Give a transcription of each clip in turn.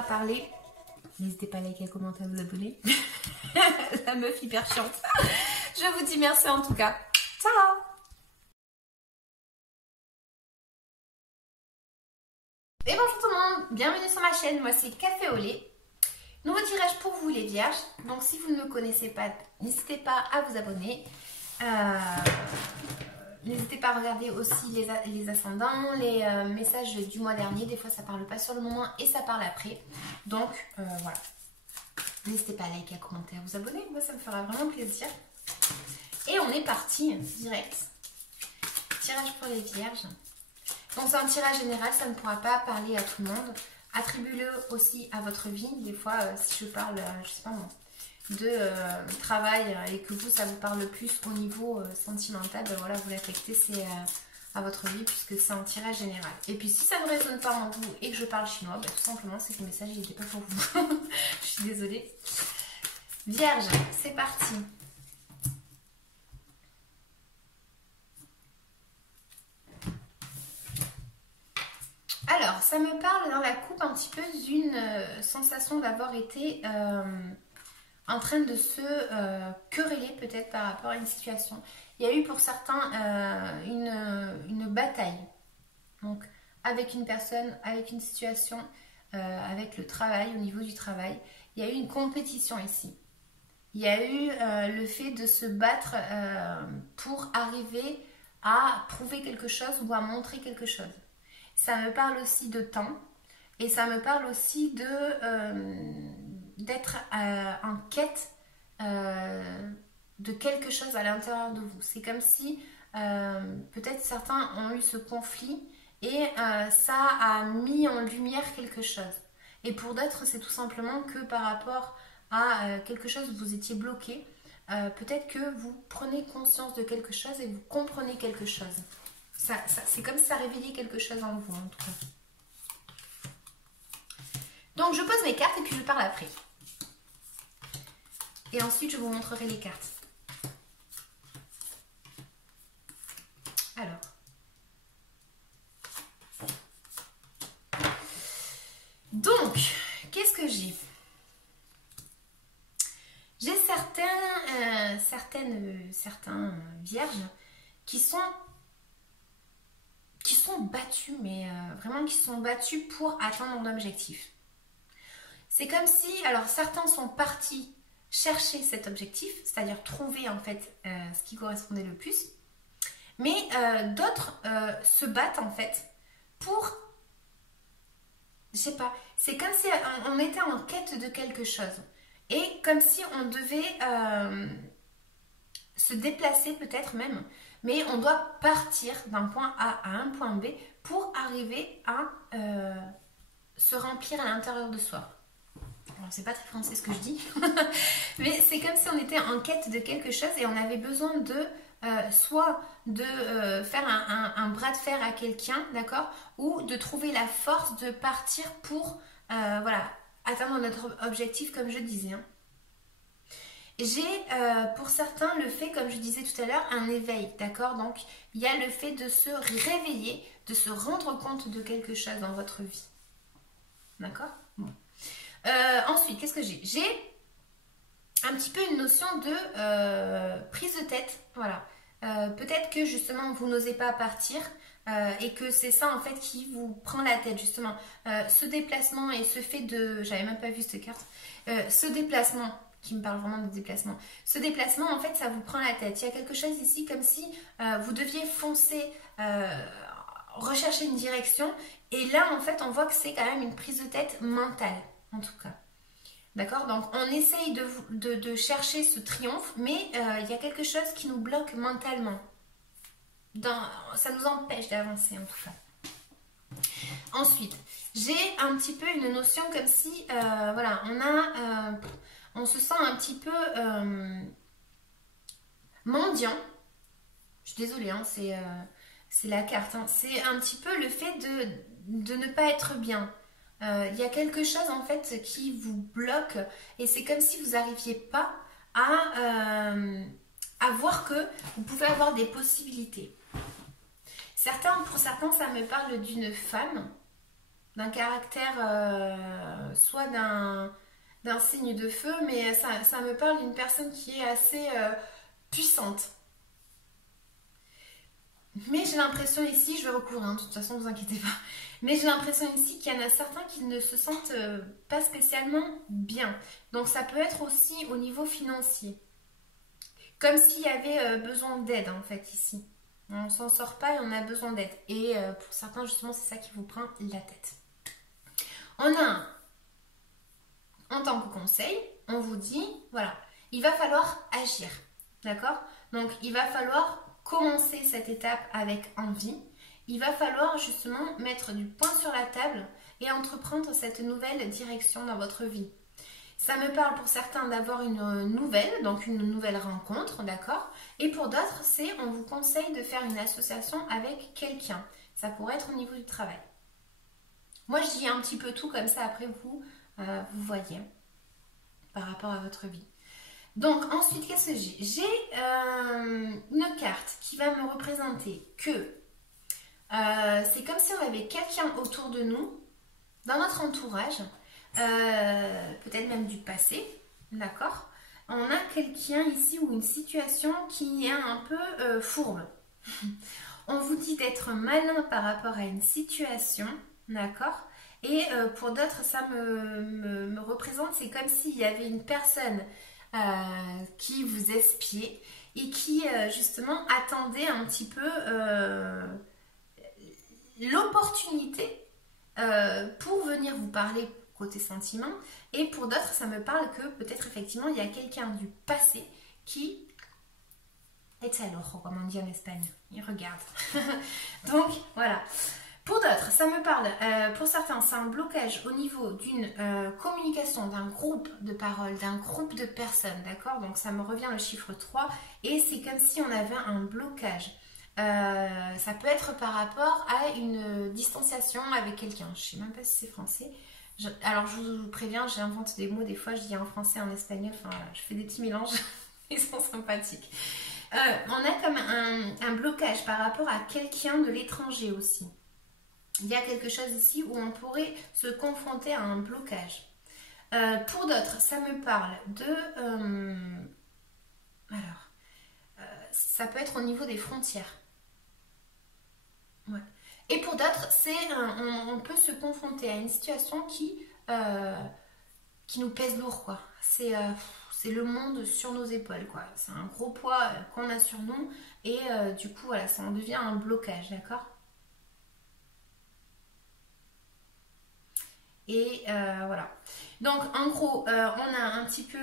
pas parler. N'hésitez pas à liker, à commenter, à vous abonner. La meuf hyper chiante. Je vous dis merci en tout cas. Ciao. Et bonjour tout le monde, bienvenue sur ma chaîne, moi c'est Café au lait. Nouveau tirage pour vous les vierges, donc si vous ne me connaissez pas, n'hésitez pas à vous abonner. N'hésitez pas à regarder aussi les ascendants, les messages du mois dernier, des fois ça parle pas sur le moment et ça parle après. Donc voilà, n'hésitez pas à liker, à commenter, à vous abonner, moi ça me fera vraiment plaisir. Et on est parti direct, tirage pour les vierges. Donc c'est un tirage général, ça ne pourra pas parler à tout le monde. Attribuez-le aussi à votre vie. Des fois, si je parle, je sais pas moi, de travail et que vous, ça vous parle plus au niveau sentimental, ben voilà, vous l'affectez, c'est à votre vie puisque c'est un tirage général. Et puis si ça ne résonne pas en vous et que je parle chinois, ben, tout simplement c'est que le message n'était pas pour vous. Je suis désolée. Vierge, c'est parti. Alors, ça me parle dans la coupe un petit peu d'une sensation d'avoir été en train de se quereller peut-être par rapport à une situation. Il y a eu pour certains une bataille, donc avec une personne, avec une situation, avec le travail, au niveau du travail. Il y a eu une compétition ici. Il y a eu le fait de se battre pour arriver à prouver quelque chose ou à montrer quelque chose. Ça me parle aussi de temps et ça me parle aussi d'être en quête de quelque chose à l'intérieur de vous. C'est comme si peut-être certains ont eu ce conflit et ça a mis en lumière quelque chose. Et pour d'autres, c'est tout simplement que par rapport à quelque chose où vous étiez bloqué, peut-être que vous prenez conscience de quelque chose et vous comprenez quelque chose. C'est comme si ça réveillait quelque chose en vous, en tout cas. Donc, je pose mes cartes et puis je parle après. Et ensuite, je vous montrerai les cartes. Alors. Donc, qu'est-ce que j'ai? J'ai certains vierges qui sont battus, mais vraiment qui sont battus pour atteindre un objectif. C'est comme si, alors certains sont partis chercher cet objectif, c'est-à-dire trouver en fait ce qui correspondait le plus, mais d'autres se battent en fait pour, je sais pas, c'est comme si on était en quête de quelque chose et comme si on devait se déplacer peut-être même, mais on doit partir d'un point A à un point B pour arriver à se remplir à l'intérieur de soi. Alors c'est pas très français ce que je dis, mais c'est comme si on était en quête de quelque chose et on avait besoin de soit de faire un bras de fer à quelqu'un, d'accord, ou de trouver la force de partir pour voilà, atteindre notre objectif comme je disais. Hein. J'ai pour certains le fait, comme je disais tout à l'heure, un éveil, d'accord? Donc il y a le fait de se réveiller, de se rendre compte de quelque chose dans votre vie. D'accord? Bon. Ensuite, qu'est-ce que j'ai? J'ai un petit peu une notion de prise de tête, voilà. Peut-être que justement vous n'osez pas partir et que c'est ça en fait qui vous prend la tête justement. Ce déplacement et ce fait de... J'avais même pas vu cette carte. Ce déplacement... qui me parle vraiment de déplacement. Ce déplacement, en fait, ça vous prend la tête. Il y a quelque chose ici comme si vous deviez foncer, rechercher une direction. Et là, en fait, on voit que c'est quand même une prise de tête mentale, en tout cas. D'accord? Donc, on essaye de chercher ce triomphe, mais il y a quelque chose qui nous bloque mentalement. Ça nous empêche d'avancer, en tout cas. Ensuite, j'ai un petit peu une notion comme si, voilà, on se sent un petit peu mendiant. Je suis désolée, hein, c'est la carte. Hein. C'est un petit peu le fait de ne pas être bien. Il y a quelque chose en fait qui vous bloque et c'est comme si vous n'arriviez pas à voir que vous pouvez avoir des possibilités. Pour certains, ça me parle d'une femme d'un caractère, soit d'un signe de feu, mais ça me parle d'une personne qui est assez puissante. Mais j'ai l'impression ici, je vais recouvrir, hein, de toute façon, ne vous inquiétez pas. Mais j'ai l'impression ici qu'il y en a certains qui ne se sentent pas spécialement bien. Donc ça peut être aussi au niveau financier. Comme s'il y avait besoin d'aide en fait ici. On s'en sort pas et on a besoin d'aide. Et pour certains, justement, c'est ça qui vous prend la tête. On a, en tant que conseil, on vous dit, voilà, il va falloir agir. D'accord? Donc il va falloir commencer cette étape avec envie. Il va falloir justement mettre du poing sur la table et entreprendre cette nouvelle direction dans votre vie. Ça me parle pour certains d'avoir une nouvelle, donc une nouvelle rencontre, d'accord? Et pour d'autres, c'est on vous conseille de faire une association avec quelqu'un. Ça pourrait être au niveau du travail. Moi, je dis un petit peu tout comme ça, après vous voyez par rapport à votre vie. Donc ensuite, qu'est-ce que j'ai? J'ai une carte qui va me représenter que c'est comme si on avait quelqu'un autour de nous, dans notre entourage, peut-être même du passé, d'accord? On a quelqu'un ici ou une situation qui est un peu fourbe. On vous dit d'être malin par rapport à une situation, d'accord? Et pour d'autres, ça me représente, c'est comme s'il y avait une personne qui vous espiait et qui justement attendait un petit peu l'opportunité pour venir vous parler côté sentiment. Et pour d'autres, ça me parle que peut-être effectivement il y a quelqu'un du passé qui est à l'ojo, comme on dit en Espagne. Il regarde. Donc voilà. Pour d'autres, ça me parle, pour certains, c'est un blocage au niveau d'une communication, d'un groupe de paroles, d'un groupe de personnes, d'accord? Donc ça me revient le chiffre 3 et c'est comme si on avait un blocage. Ça peut être par rapport à une distanciation avec quelqu'un. Je ne sais même pas si c'est français. Alors je vous préviens, j'invente des mots, des fois je dis en français, en espagnol, enfin je fais des petits mélanges, ils sont sympathiques. On a comme un blocage par rapport à quelqu'un de l'étranger aussi. Il y a quelque chose ici où on pourrait se confronter à un blocage. Pour d'autres, ça me parle de... ça peut être au niveau des frontières. Ouais. Et pour d'autres, on peut se confronter à une situation qui nous pèse lourd, quoi. C'est le monde sur nos épaules, quoi. C'est un gros poids qu'on a sur nous et du coup, voilà, ça en devient un blocage, d'accord? Et voilà. Donc en gros, on a un petit peu,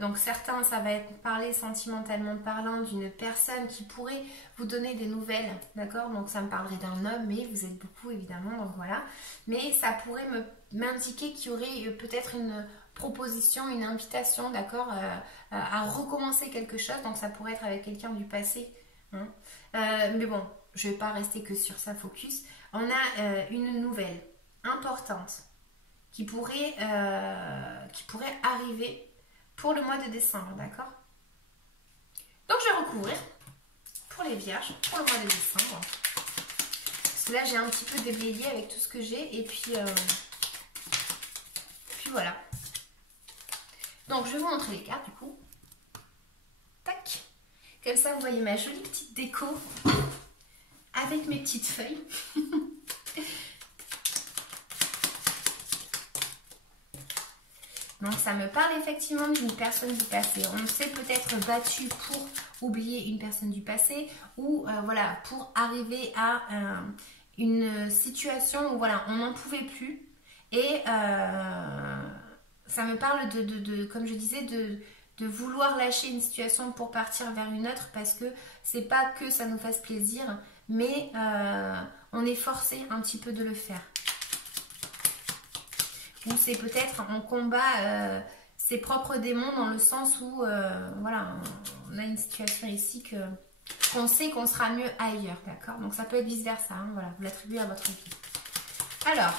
donc certains, ça va être parler sentimentalement parlant d'une personne qui pourrait vous donner des nouvelles, d'accord? Donc ça me parlerait d'un homme, mais vous êtes beaucoup évidemment, donc voilà. Mais ça pourrait m'indiquer qu'il y aurait peut-être une proposition, une invitation, d'accord, à recommencer quelque chose. Donc ça pourrait être avec quelqu'un du passé, hein. Mais bon, je ne vais pas rester que sur ça focus. On a une nouvelle importante qui pourrait arriver pour le mois de décembre, d'accord? Donc je vais recouvrir pour les vierges pour le mois de décembre. Parce que là j'ai un petit peu déblayé avec tout ce que j'ai et puis voilà. Donc je vais vous montrer les cartes du coup. Tac. Comme ça vous voyez ma jolie petite déco avec mes petites feuilles. Donc ça me parle effectivement d'une personne du passé. On s'est peut-être battu pour oublier une personne du passé ou voilà, pour arriver à une situation où voilà, on n'en pouvait plus. Et ça me parle comme je disais, de vouloir lâcher une situation pour partir vers une autre parce que c'est pas que ça nous fasse plaisir, mais on est forcé un petit peu de le faire. Ou c'est peut-être on combat ses propres démons dans le sens où voilà, on a une situation ici qu'on sait qu'on sera mieux ailleurs, d'accord? Donc ça peut être vice versa, hein, voilà, vous l'attribuez à votre vie. Alors,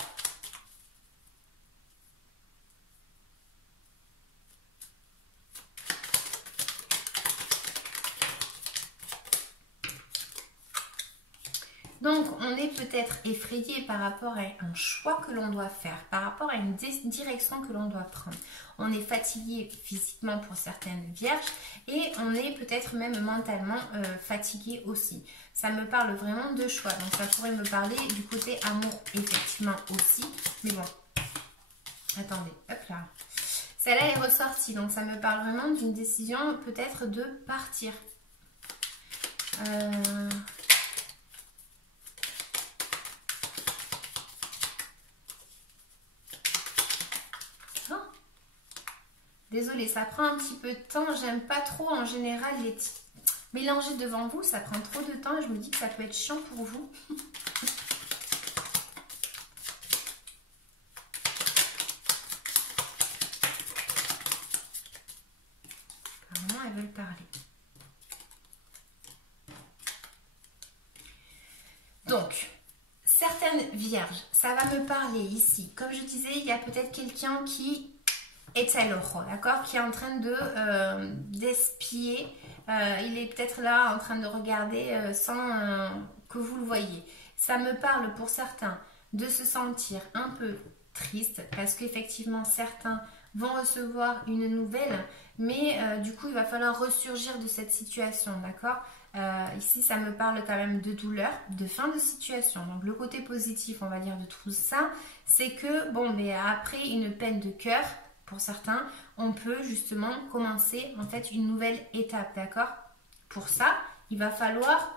Donc, on est peut-être effrayé par rapport à un choix que l'on doit faire, par rapport à une direction que l'on doit prendre. On est fatigué physiquement pour certaines vierges et on est peut-être même mentalement fatigué aussi. Ça me parle vraiment de choix. Donc, ça pourrait me parler du côté amour, effectivement, aussi. Mais bon, attendez, hop là. Celle-là est ressortie. Donc, ça me parle vraiment d'une décision peut-être de partir. Désolée, ça prend un petit peu de temps. J'aime pas trop en général les mélanger devant vous. Ça prend trop de temps et je me dis que ça peut être chiant pour vous. Apparemment, elles veulent parler. Donc, certaines vierges, ça va me parler ici. Comme je disais, il y a peut-être quelqu'un qui est à l'ojo, d'accord, qui est en train de d'espier. Il est peut-être là en train de regarder sans que vous le voyez. Ça me parle pour certains de se sentir un peu triste parce qu'effectivement certains vont recevoir une nouvelle, mais du coup il va falloir ressurgir de cette situation, d'accord. Ici ça me parle quand même de douleur, de fin de situation. Donc le côté positif, on va dire, de tout ça, c'est que bon, mais après une peine de cœur, pour certains, on peut justement commencer en fait une nouvelle étape, d'accord. Pour ça, il va falloir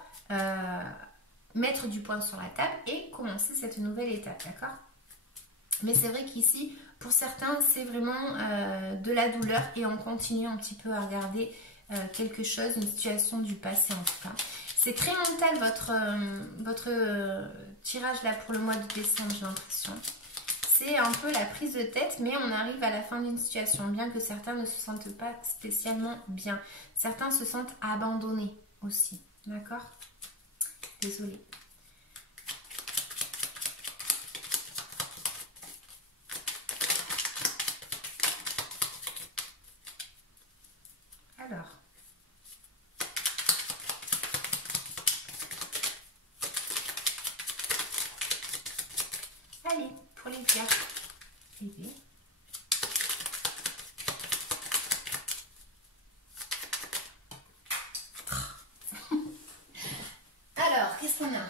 mettre du poing sur la table et commencer cette nouvelle étape, d'accord. Mais c'est vrai qu'ici, pour certains, c'est vraiment de la douleur et on continue un petit peu à regarder quelque chose, une situation du passé en tout cas. C'est très mental votre tirage là pour le mois de décembre, j'ai l'impression. C'est un peu la prise de tête, mais on arrive à la fin d'une situation, bien que certains ne se sentent pas spécialement bien. Certains se sentent abandonnés aussi, d'accord? Désolée. Alors. Allez, pour les vierges. Alors, qu'est-ce qu'on a?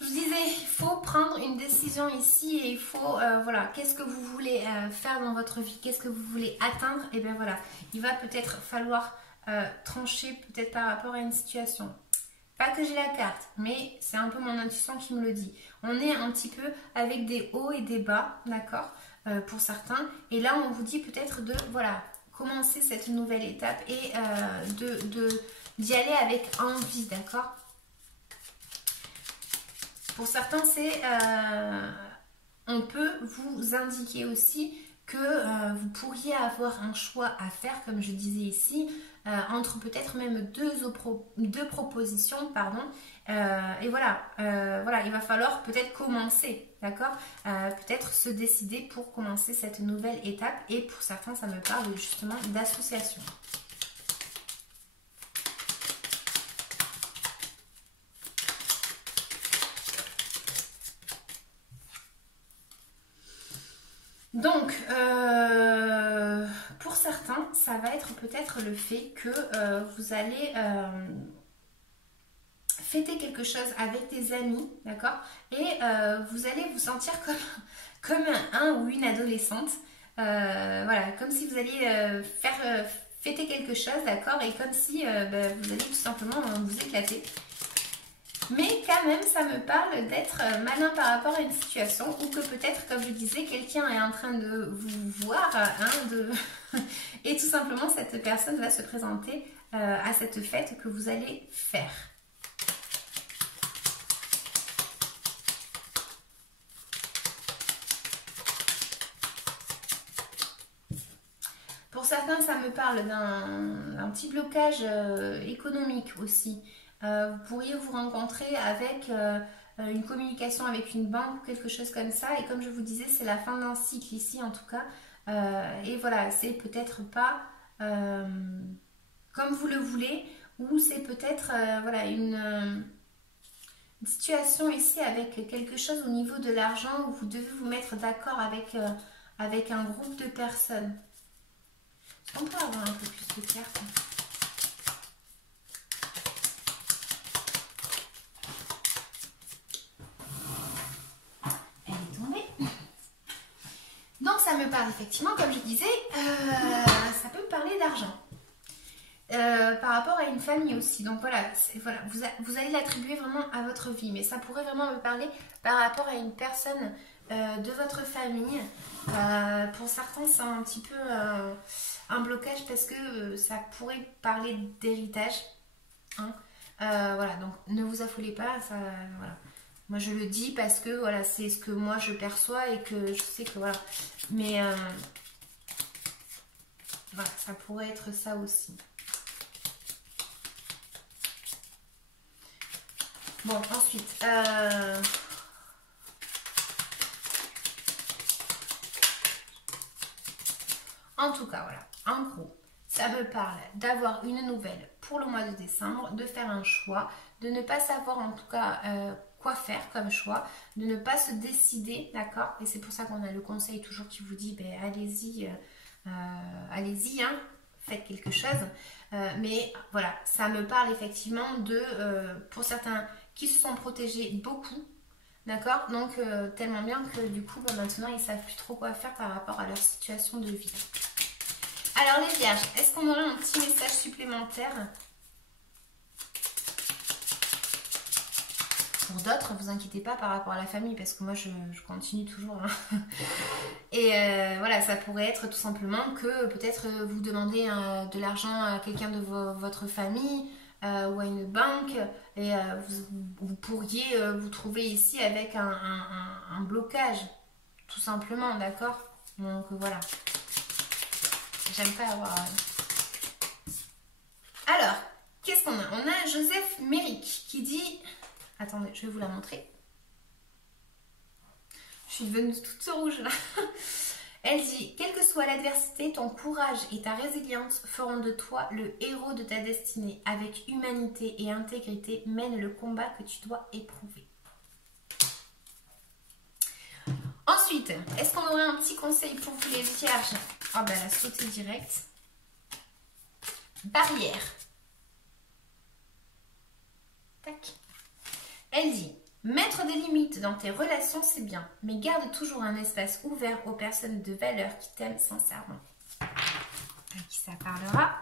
Je vous disais, il faut prendre une décision ici et il faut, voilà, qu'est-ce que vous voulez faire dans votre vie, qu'est-ce que vous voulez atteindre, et bien voilà, il va peut-être falloir trancher peut-être par rapport à une situation. Pas que j'ai la carte, mais c'est un peu mon intuition qui me le dit. On est un petit peu avec des hauts et des bas, d'accord, pour certains. Et là, on vous dit peut-être de, voilà, commencer cette nouvelle étape et d'y aller avec envie, d'accord. Pour certains, c'est, on peut vous indiquer aussi que vous pourriez avoir un choix à faire, comme je disais ici, entre peut-être même deux propositions, pardon. Et voilà, voilà, il va falloir peut-être commencer, d'accord, peut-être se décider pour commencer cette nouvelle étape. Et pour certains, ça me parle justement d'association. Donc, pour certains, ça va être peut-être le fait que vous allez fêter quelque chose avec des amis, d'accord. Et vous allez vous sentir comme un ou une adolescente. Voilà, comme si vous alliez faire fêter quelque chose, d'accord. Et comme si vous allez tout simplement vous éclater. Mais quand même, ça me parle d'être malin par rapport à une situation ou que peut-être, comme je disais, quelqu'un est en train de vous voir et tout simplement, cette personne va se présenter à cette fête que vous allez faire. Pour certains, ça me parle d'un petit blocage économique aussi. Vous pourriez vous rencontrer avec une communication avec une banque ou quelque chose comme ça. Et comme je vous disais, c'est la fin d'un cycle ici en tout cas. Et voilà, c'est peut-être pas comme vous le voulez. Ou c'est peut-être voilà, Une situation ici avec quelque chose au niveau de l'argent où vous devez vous mettre d'accord avec un groupe de personnes. Est-ce qu'on peut avoir un peu plus de cartes? Elle est tombée. Donc ça me parle effectivement, comme je disais, ça peut me parler d'argent. Par rapport à une famille aussi. Donc voilà, vous allez l'attribuer vraiment à votre vie. Mais ça pourrait vraiment me parler par rapport à une personne de votre famille. Pour certains, c'est un petit peu un blocage parce que ça pourrait parler d'héritage. Hein. Voilà, donc ne vous affolez pas. Ça, voilà. Moi, je le dis parce que voilà, c'est ce que moi je perçois et que je sais que voilà. Mais voilà, ça pourrait être ça aussi. Bon, ensuite, en tout cas, voilà, en gros, ça me parle d'avoir une nouvelle pour le mois de décembre, de faire un choix, de ne pas savoir en tout cas quoi faire comme choix, de ne pas se décider, d'accord? Et c'est pour ça qu'on a le conseil toujours qui vous dit, ben, allez-y, allez-y, hein, faites quelque chose. Mais voilà, ça me parle effectivement de, pour certains qui se sont protégés beaucoup, d'accord? Donc tellement bien que du coup, ben, maintenant, ils ne savent plus trop quoi faire par rapport à leur situation de vie. Alors les vierges, est-ce qu'on aurait un petit message supplémentaire? Pour d'autres, vous inquiétez pas par rapport à la famille, parce que moi je continue toujours. Hein. Et voilà, ça pourrait être tout simplement que peut-être vous demandez de l'argent à quelqu'un de votre famille ou à une banque, et vous pourriez vous trouver ici avec un blocage, tout simplement, d'accord? Donc voilà. J'aime pas avoir... Alors, qu'est-ce qu'on a? On a Joseph Méric qui dit... Attendez, je vais vous la montrer. Je suis devenue toute rouge là. Elle dit, quelle que soit l'adversité, ton courage et ta résilience feront de toi le héros de ta destinée. Avec humanité et intégrité, mène le combat que tu dois éprouver. Ensuite, est-ce qu'on aurait un petit conseil pour vous les vierges? Ah ben, elle a sauté direct. Barrière. Tac. Elle dit, mettre des limites dans tes relations, c'est bien, mais garde toujours un espace ouvert aux personnes de valeur qui t'aiment sincèrement. À qui ça parlera?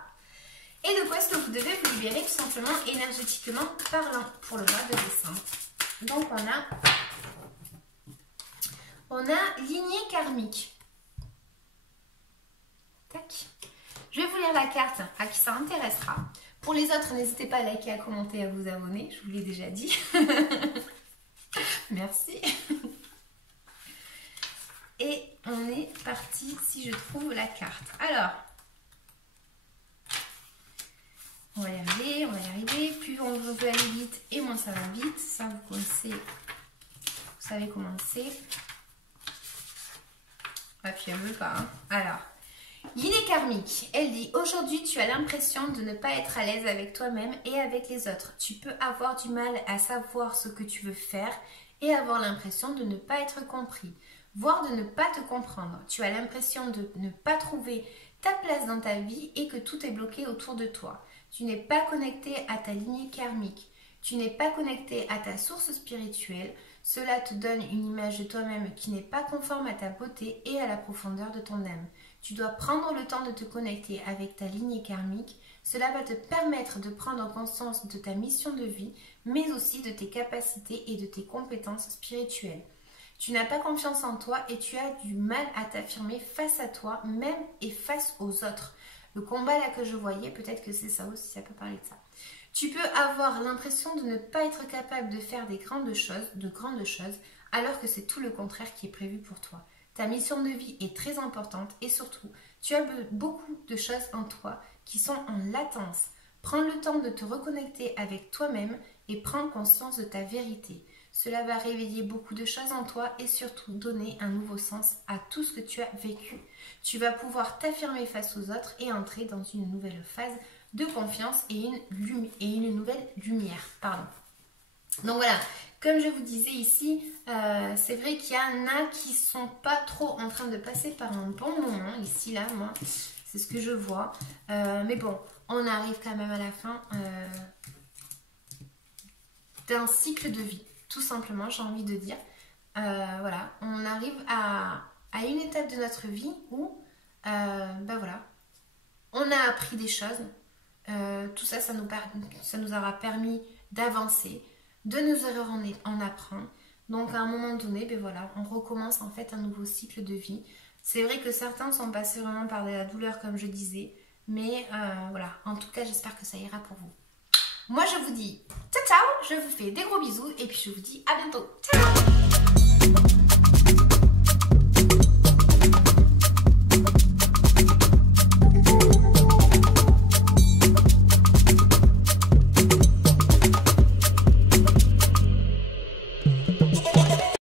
Et de quoi est-ce que vous devez vous libérer tout simplement énergétiquement parlant pour le mois de décembre? Donc on a lignée karmique. Tac. Je vais vous lire la carte à qui ça intéressera. Pour les autres, n'hésitez pas à liker, à commenter, à vous abonner. Je vous l'ai déjà dit. Merci. Et on est parti si je trouve la carte. Alors, on va y arriver, on va y arriver. Plus on veut aller vite et moins ça va vite. Ça, vous connaissez, vous savez comment c'est. Ah, puis elle veut pas. Hein. Alors, lignée karmique, elle dit, aujourd'hui tu as l'impression de ne pas être à l'aise avec toi-même et avec les autres. Tu peux avoir du mal à savoir ce que tu veux faire et avoir l'impression de ne pas être compris, voire de ne pas te comprendre. Tu as l'impression de ne pas trouver ta place dans ta vie et que tout est bloqué autour de toi. Tu n'es pas connecté à ta lignée karmique. Tu n'es pas connecté à ta source spirituelle. Cela te donne une image de toi-même qui n'est pas conforme à ta beauté et à la profondeur de ton âme. Tu dois prendre le temps de te connecter avec ta lignée karmique. Cela va te permettre de prendre conscience de ta mission de vie, mais aussi de tes capacités et de tes compétences spirituelles. Tu n'as pas confiance en toi et tu as du mal à t'affirmer face à toi, même et face aux autres. Le combat là que je voyais, peut-être que c'est ça aussi, ça peut parler de ça. Tu peux avoir l'impression de ne pas être capable de faire de grandes choses, alors que c'est tout le contraire qui est prévu pour toi. Ta mission de vie est très importante et surtout, tu as beaucoup de choses en toi qui sont en latence. Prends le temps de te reconnecter avec toi-même et prends conscience de ta vérité. Cela va réveiller beaucoup de choses en toi et surtout donner un nouveau sens à tout ce que tu as vécu. Tu vas pouvoir t'affirmer face aux autres et entrer dans une nouvelle phase de confiance et une nouvelle lumière. Donc voilà, comme je vous disais ici, c'est vrai qu'il y en a qui sont pas trop en train de passer par un bon moment. Ici, là, moi, c'est ce que je vois. Mais bon, on arrive quand même à la fin d'un cycle de vie, tout simplement, j'ai envie de dire. Voilà, on arrive à une étape de notre vie où, ben voilà, on a appris des choses. Tout ça, ça nous aura permis d'avancer, de nos erreurs en apprendre. Donc à un moment donné, ben voilà, on recommence en fait un nouveau cycle de vie. C'est vrai que certains sont passés vraiment par de la douleur, comme je disais, mais voilà, en tout cas, j'espère que ça ira pour vous. Moi, je vous dis ciao ciao, je vous fais des gros bisous et puis je vous dis à bientôt. Ciao!